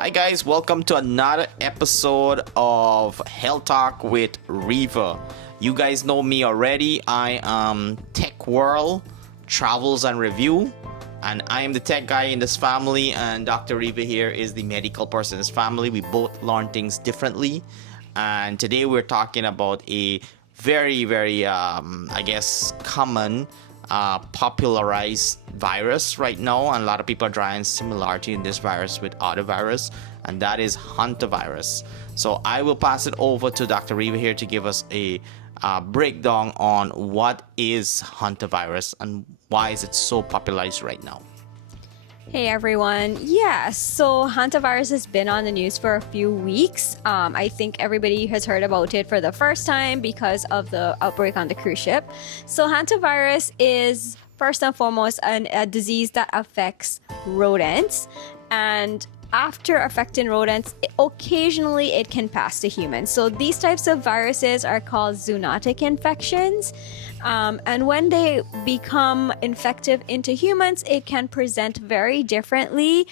Hi guys, welcome to another episode of Health Talk with Reva. You guys know me already. I am Tech World Travels and Review, and I am the tech guy in this family, and Dr. Reva here is the medical person in this family. We both learn things differently, and today we're talking about a very common popularized virus right now, and a lot of people are drawing similarity in this virus with other virus, and that is Hantavirus. So I will pass it over to Dr. Reva here to give us a breakdown on what is Hantavirus and why is it so popularized right now. Hey everyone. Yeah, so hantavirus has been on the news for a few weeks. I think everybody has heard about it for the first time because of the outbreak on the cruise ship. So hantavirus is first and foremost a disease that affects rodents, and after affecting rodents, occasionally it can pass to humans. So these types of viruses are called zoonotic infections. And when they become infective into humans, it can present very differently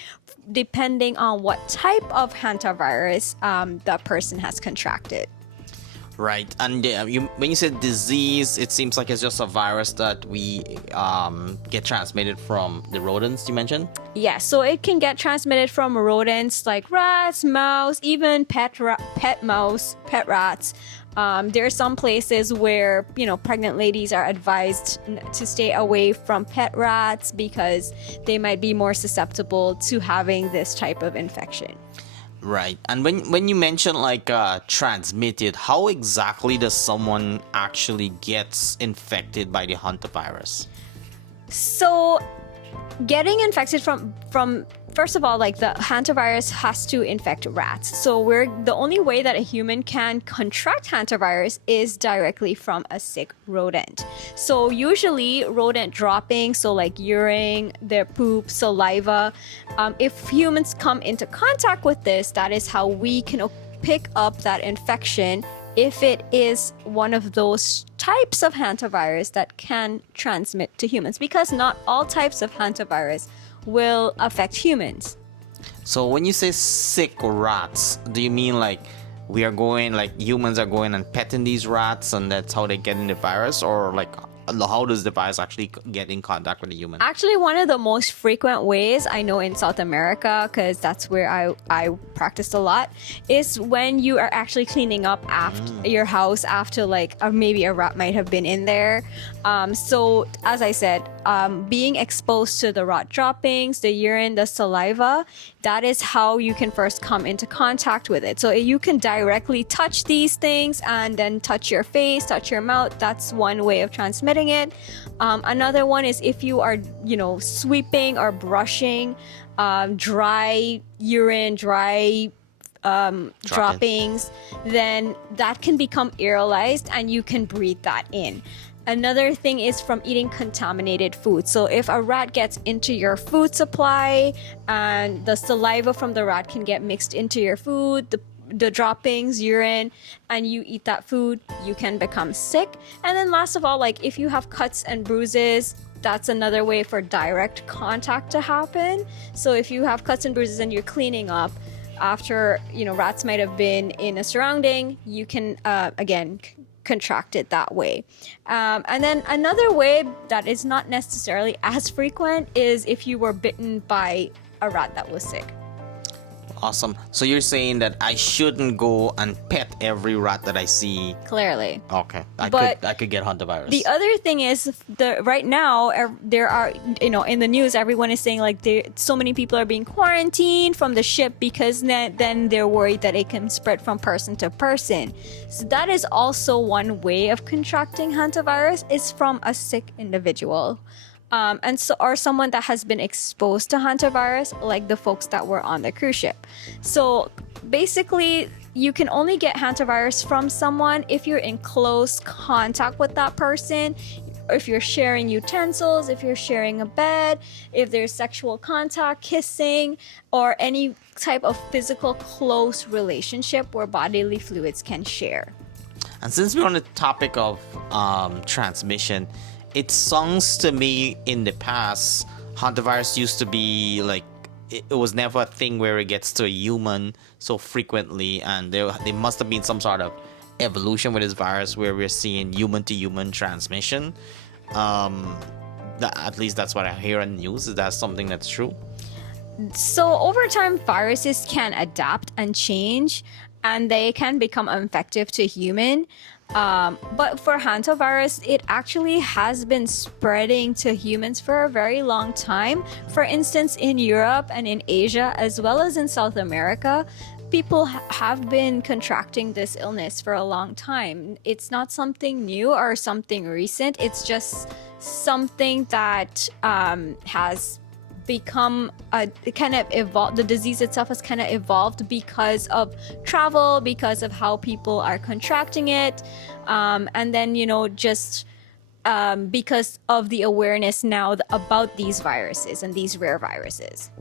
depending on what type of hantavirus that person has contracted. Right, and when you say disease, it seems like it's just a virus that we get transmitted from the rodents you mentioned? Yeah, so it can get transmitted from rodents like rats, mouse, even pet mouse, pet rats. There are some places where, pregnant ladies are advised to stay away from pet rats because they might be more susceptible to having this type of infection. Right. And when you mention transmitted, how exactly does someone actually gets infected by the hantavirus? So getting infected from first of all, the hantavirus has to infect rats. So the only way that a human can contract hantavirus is directly from a sick rodent. So usually rodent droppings, so like urine, their poop, saliva, if humans come into contact with this, that is how we can pick up that infection if it is one of those types of hantavirus that can transmit to humans, because not all types of hantavirus will affect humans. So when you say sick rats, do you mean we are going, humans are going and petting these rats and that's how they get in the virus, or how does the virus actually get in contact with the human? Actually, one of the most frequent ways I know in South America, because that's where I practiced a lot, is when you are actually cleaning up after your house after maybe a rat might have been in there. So as I said, being exposed to the rat droppings, the urine, the saliva, that is how you can first come into contact with it. So you can directly touch these things and then touch your face, touch your mouth. That's one way of transmitting it. Another one is if you are, sweeping or brushing dry urine, dry droppings, then that can become aerolized and you can breathe that in. Another thing is from eating contaminated food. So if a rat gets into your food supply and the saliva from the rat can get mixed into your food, the droppings, urine, and you eat that food, you can become sick. And then last of all, if you have cuts and bruises, that's another way for direct contact to happen. So if you have cuts and bruises and you're cleaning up after, rats might have been in a surrounding, you can, again, contract it that way. And then another way that is not necessarily as frequent is if you were bitten by a rat that was sick. Awesome. So you're saying that I shouldn't go and pet every rat that I see? Clearly. Okay. I could get hantavirus. The other thing is right now there are, in the news, everyone is saying so many people are being quarantined from the ship because then they're worried that it can spread from person to person. So that is also one way of contracting hantavirus, is from a sick individual. Or someone that has been exposed to hantavirus, like the folks that were on the cruise ship. So basically, you can only get hantavirus from someone if you're in close contact with that person, if you're sharing utensils, if you're sharing a bed, if there's sexual contact, kissing, or any type of physical close relationship where bodily fluids can share. And since we're on the topic of transmission, it sounds to me in the past, hantavirus used to be it was never a thing where it gets to a human so frequently, and there must have been some sort of evolution with this virus where we're seeing human to human transmission. At least that's what I hear in the news. Is that something that's true? So over time, viruses can adapt and change, and they can become infective to human. But for hantavirus, it actually has been spreading to humans for a very long time. For instance, in Europe and in Asia, as well as in South America, people have been contracting this illness for a long time. It's not something new or something recent. It's just something that has become kind of evolved. The disease itself has kind of evolved because of travel, because of how people are contracting it, and then just because of the awareness now about these viruses and these rare viruses.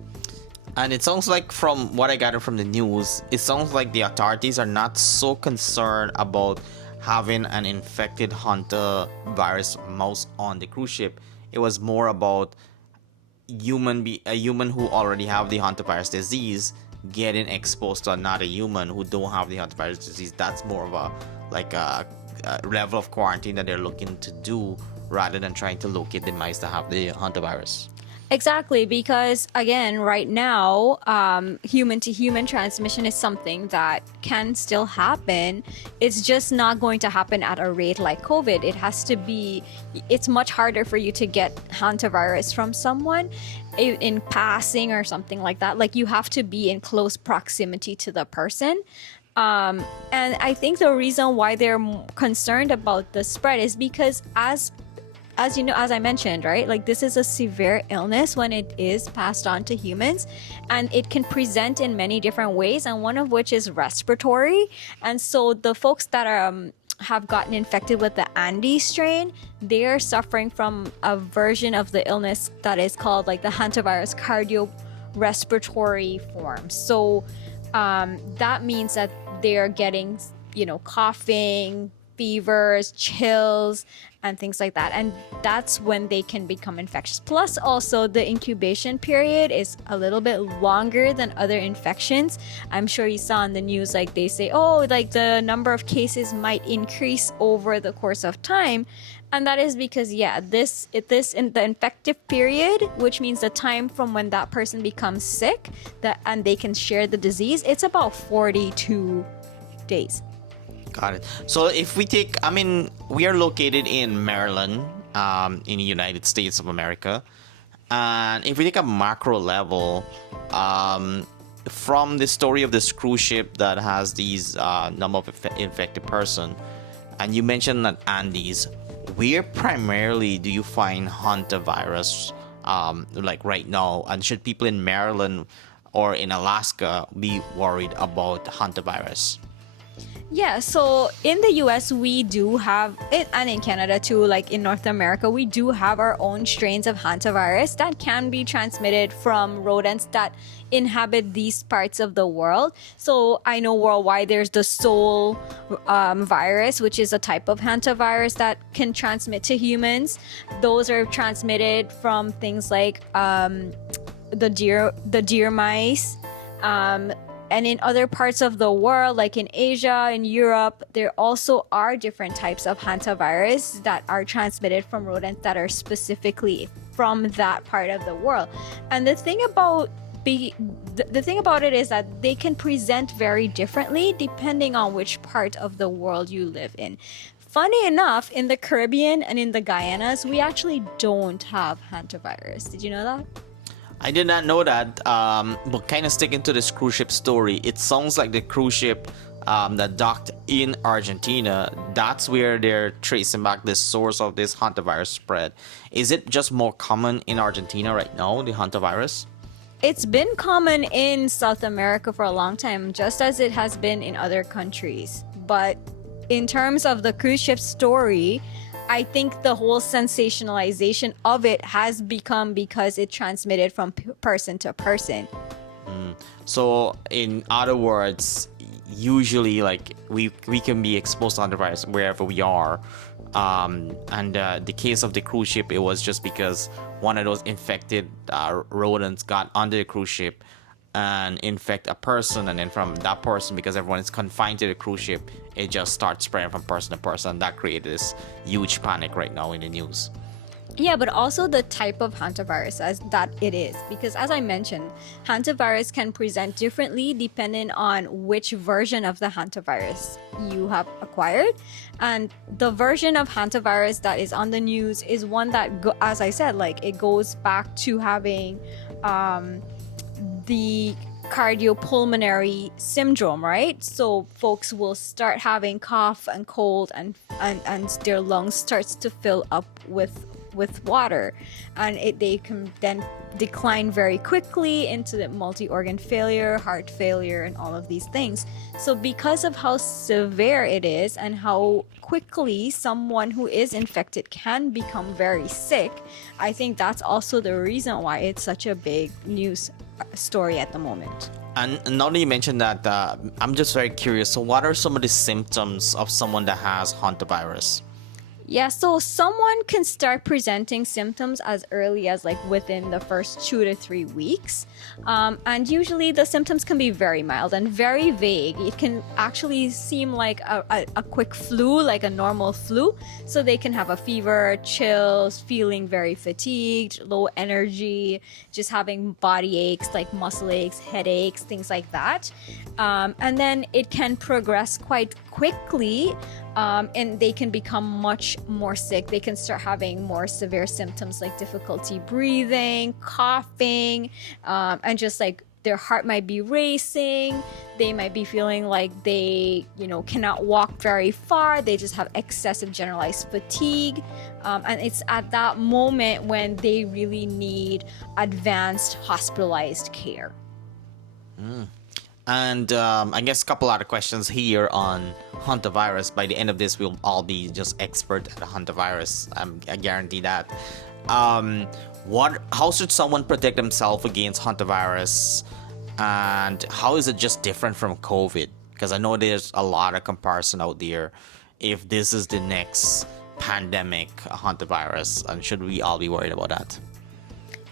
And it sounds like, from what I gathered from the news, it sounds like the authorities are not so concerned about having an infected hantavirus mouse on the cruise ship. It was more about a human who already have the hantavirus disease getting exposed to another human who don't have the hantavirus disease. That's more of a level of quarantine that they're looking to do, rather than trying to locate the mice that have the hantavirus. Exactly, because again, right now, human to human transmission is something that can still happen. It's just not going to happen at a rate like COVID. It's much harder for you to get hantavirus from someone in passing or something like that. Like, you have to be in close proximity to the person. And I think the reason why they're concerned about the spread is because as you know, as I mentioned, right? Like, this is a severe illness when it is passed on to humans, and it can present in many different ways, and one of which is respiratory. And so the folks that have gotten infected with the Andes strain, they are suffering from a version of the illness that is called like the hantavirus cardiorespiratory form. So that means that they are getting, coughing, fevers, chills, and things like that. And that's when they can become infectious. Plus, also, the incubation period is a little bit longer than other infections. I'm sure you saw in the news, like, they say, like, the number of cases might increase over the course of time. And that is because, this in the infective period, which means the time from when that person becomes sick and they can share the disease, it's about 42 days. Got it. So if we take, we are located in Maryland, in the United States of America. And if we take a macro level, from the story of this cruise ship that has these number of infected person, and you mentioned that Andes, where primarily do you find hantavirus, like right now? And should people in Maryland or in Alaska be worried about hantavirus? Yeah, so in the US, we do have it, and in Canada too, like in North America, we do have our own strains of hantavirus that can be transmitted from rodents that inhabit these parts of the world. So I know worldwide there's the sole virus, which is a type of hantavirus that can transmit to humans. Those are transmitted from things like the deer mice. And in other parts of the world, like in Asia and Europe, there also are different types of hantavirus that are transmitted from rodents that are specifically from that part of the world. And the thing about it is that they can present very differently depending on which part of the world you live in. Funny enough, in the Caribbean and in the Guyanas, we actually don't have hantavirus. Did you know that? I did not know that, but kind of sticking to this cruise ship story, it sounds like the cruise ship that docked in Argentina, that's where they're tracing back the source of this hantavirus spread. Is it just more common in Argentina right now, the hantavirus? It's been common in South America for a long time, just as it has been in other countries. But in terms of the cruise ship story, I think the whole sensationalization of it has become because it transmitted from person to person. So in other words, usually, like, we can be exposed to hantavirus wherever we are, And the case of the cruise ship, it was just because one of those infected rodents got onto the cruise ship and infect a person, and then from that person, because everyone is confined to the cruise ship, it just starts spreading from person to person. That created this huge panic right now in the news. Yeah, but also the type of hantavirus as that it is, because as I mentioned, hantavirus can present differently depending on which version of the hantavirus you have acquired. And the version of hantavirus that is on the news is one that, as I said, like it goes back to having the cardiopulmonary syndrome, right? So folks will start having cough and cold, and their lungs starts to fill up with water, and they can then decline very quickly into the multi-organ failure, heart failure, and all of these things. So because of how severe it is and how quickly someone who is infected can become very sick, I think that's also the reason why it's such a big news story at the moment. And now that you mentioned that, I'm just very curious. So what are some of the symptoms of someone that has hantavirus? Yeah, so someone can start presenting symptoms as early as like within the first 2 to 3 weeks. And usually the symptoms can be very mild and very vague. It can actually seem like a quick flu, like a normal flu. So they can have a fever, chills, feeling very fatigued, low energy, just having body aches, like muscle aches, headaches, things like that. And then it can progress quite quickly. And they can become much more sick. They can start having more severe symptoms like difficulty breathing, coughing, and just like their heart might be racing. They might be feeling like they, cannot walk very far. They just have excessive generalized fatigue. And it's at that moment when they really need advanced hospitalized care. And I guess a couple other questions here on hantavirus. By the end of this, we'll all be just expert at hantavirus. I guarantee that. How should someone protect themselves against hantavirus? And how is it just different from COVID? Because I know there's a lot of comparison out there. If this is the next pandemic, hantavirus, and should we all be worried about that?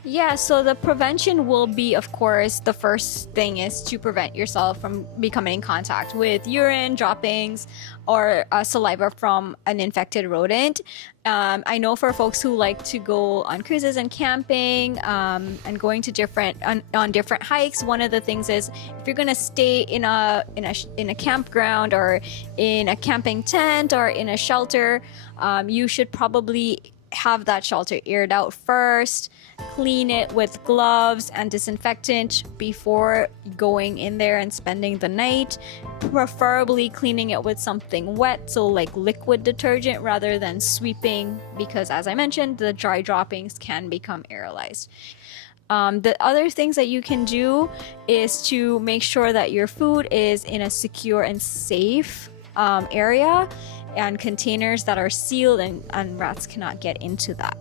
Yeah, so the prevention will be, of course, the first thing is to prevent yourself from becoming in contact with urine, droppings, or saliva from an infected rodent. I know for folks who like to go on cruises and camping and going to different hikes, one of the things is if you're going to stay in a campground or in a camping tent or in a shelter, you should probably have that shelter aired out first, clean it with gloves and disinfectant before going in there and spending the night, preferably cleaning it with something wet, so like liquid detergent rather than sweeping, because as I mentioned, the dry droppings can become aerolized. The other things that you can do is to make sure that your food is in a secure and safe area and containers that are sealed and rats cannot get into that.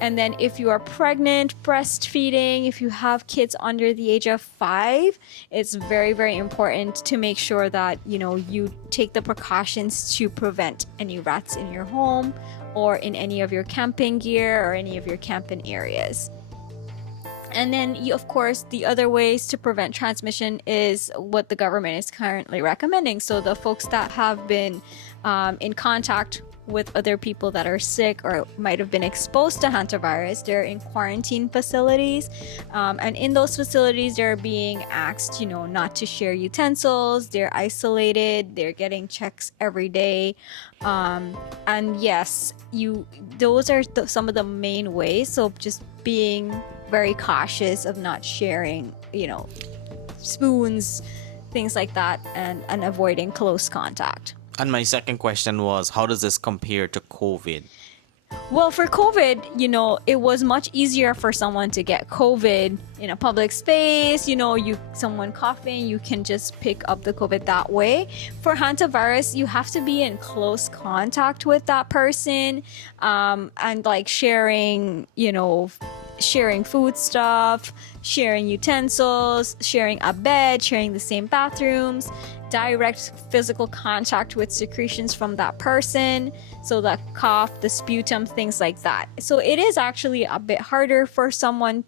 And then if you are pregnant, breastfeeding, if you have kids under the age of 5, it's very, very important to make sure that, you take the precautions to prevent any rats in your home or in any of your camping gear or any of your camping areas. And then, of course, the other ways to prevent transmission is what the government is currently recommending. So the folks that have been in contact with other people that are sick or might have been exposed to hantavirus, they're in quarantine facilities. And in those facilities, they're being asked, not to share utensils. They're isolated. They're getting checks every day. And yes, those are some of the main ways. So just being very cautious of not sharing, spoons, things like that, and avoiding close contact. And my second question was, how does this compare to COVID? Well, for COVID, it was much easier for someone to get COVID in a public space. Someone coughing, you can just pick up the COVID that way. For hantavirus, you have to be in close contact with that person, and like sharing, sharing food stuff, sharing utensils, sharing a bed, sharing the same bathrooms, direct physical contact with secretions from that person, so the cough, the sputum, things like that. So it is actually a bit harder for someone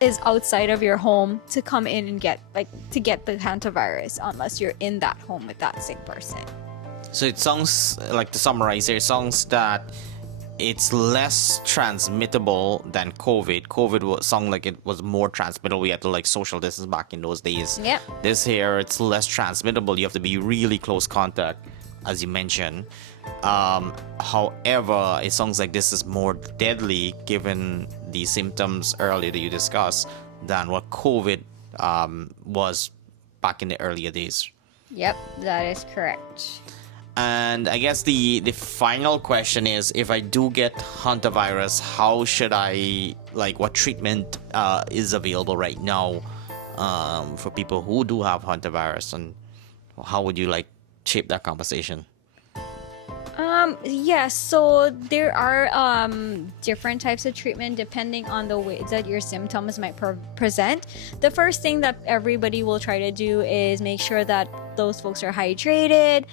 is outside of your home to come in and get the hantavirus unless you're in that home with that sick person. So it sounds like, to summarize here, it sounds that it's less transmittable than COVID. COVID sound like it was more transmittable. We had to social distance back in those days. Yep. This here, it's less transmittable. You have to be really close contact, as you mentioned. However, it sounds like this is more deadly given the symptoms earlier that you discussed than what COVID was back in the earlier days. Yep, that is correct. And I guess the final question is, if I do get hantavirus, how should I, what treatment is available right now for people who do have hantavirus, and how would you shape that conversation? Yes, so there are different types of treatment depending on the way that your symptoms might present. The first thing that everybody will try to do is make sure that those folks are hydrated,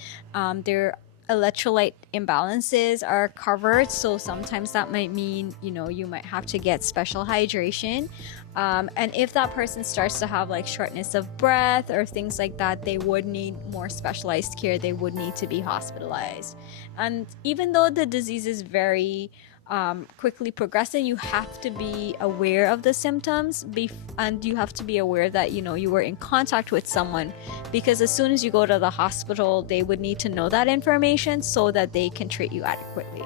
their electrolyte imbalances are covered. So sometimes that might mean, you might have to get special hydration. And if that person starts to have shortness of breath or things like that, they would need more specialized care. They would need to be hospitalized. And even though the disease is very quickly progressing, you have to be aware of the symptoms and you have to be aware that you were in contact with someone, because as soon as you go to the hospital, they would need to know that information so that they can treat you adequately.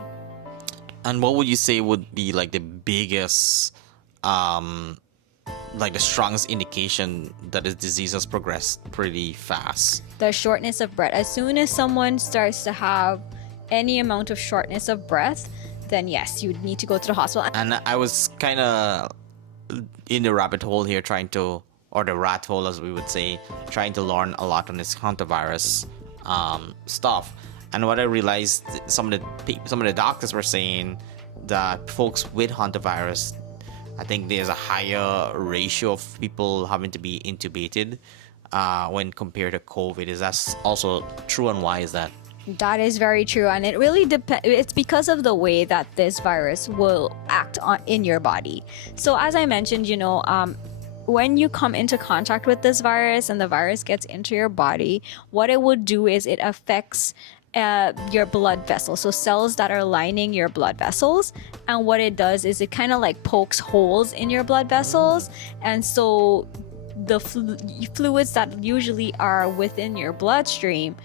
And what would you say would be the biggest the strongest indication that this disease has progressed pretty fast? The shortness of breath. As soon as someone starts to have any amount of shortness of breath, then yes, you need to go to the hospital. And I was kind of in the rabbit hole here, or the rat hole as we would say, trying to learn a lot on this hantavirus stuff. And what I realized, some of the doctors were saying that folks with hantavirus, I think there's a higher ratio of people having to be intubated when compared to COVID. Is that also true, and why is that? That is very true, and it really depends. It's because of the way that this virus will act in your body. So as I mentioned, when you come into contact with this virus and the virus gets into your body, what it would do is it affects your blood vessels, so cells that are lining your blood vessels. And what it does is it kind of pokes holes in your blood vessels, and so the fluids that usually are within your bloodstream,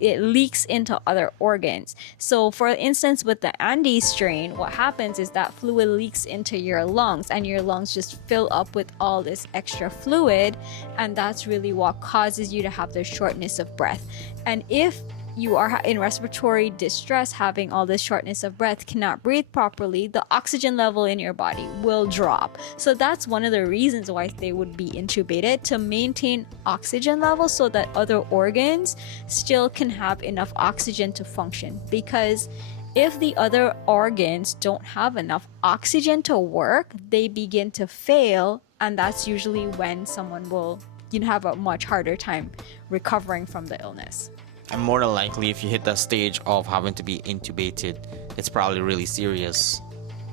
it leaks into other organs. So for instance, with the Andes strain, what happens is that fluid leaks into your lungs, and your lungs just fill up with all this extra fluid, and that's really what causes you to have the shortness of breath. And if you are in respiratory distress, having all this shortness of breath, cannot breathe properly, the oxygen level in your body will drop. So that's one of the reasons why they would be intubated, to maintain oxygen levels so that other organs still can have enough oxygen to function. Because if the other organs don't have enough oxygen to work, they begin to fail, and that's usually when someone will have a much harder time recovering from the illness. And more than likely, if you hit that stage of having to be intubated, it's probably really serious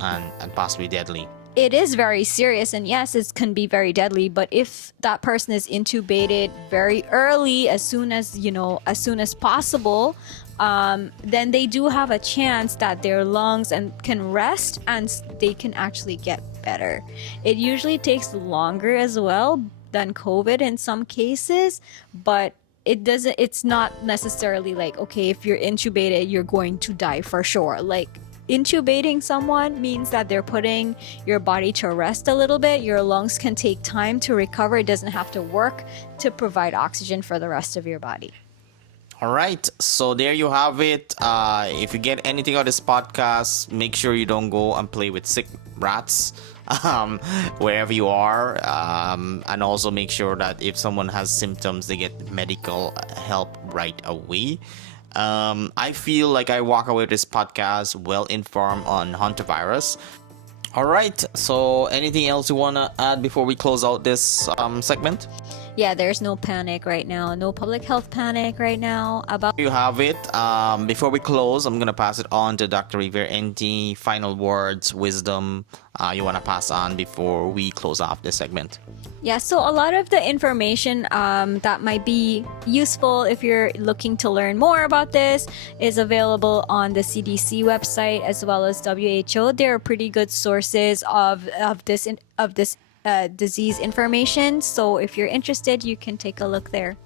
and possibly deadly. It is very serious, and yes, it can be very deadly. But if that person is intubated very early, as soon as possible, then they do have a chance that their lungs can rest and they can actually get better. It usually takes longer as well than COVID in some cases, but it's not necessarily okay, if you're intubated, you're going to die for sure. Intubating someone means that they're putting your body to rest a little bit. Your lungs can take time to recover. It doesn't have to work to provide oxygen for the rest of your body. All right, so there you have it. If you get anything out of this podcast, make sure you don't go and play with sick rats wherever you are, and also make sure that if someone has symptoms, they get medical help right away. I feel like I walk away with this podcast well informed on hantavirus. All right. So, anything else you want to add before we close out this segment? Yeah, there's no panic right now, no public health panic right now about. You have it. Before we close, I'm gonna pass it on to Dr. Revere. Any final words, wisdom you want to pass on before we close off this segment? Yeah, so a lot of the information that might be useful if you're looking to learn more about this is available on the CDC website as well as WHO. They're pretty good sources of this disease information. So if you're interested, you can take a look there.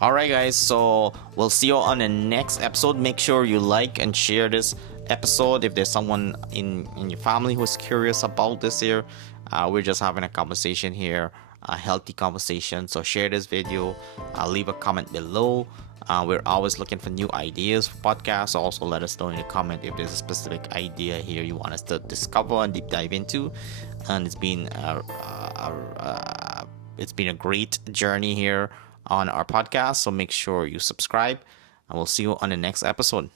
All right, guys. So we'll see you on the next episode. Make sure you like and share this episode. If there's someone in your family who's curious about this here, we're just having a conversation here, a healthy conversation. So share this video. Leave a comment below. We're always looking for new ideas for podcasts. Also, let us know in the comment if there's a specific idea here you want us to discover and deep dive into. And it's been a great journey here on our podcast. So make sure you subscribe, and we'll see you on the next episode.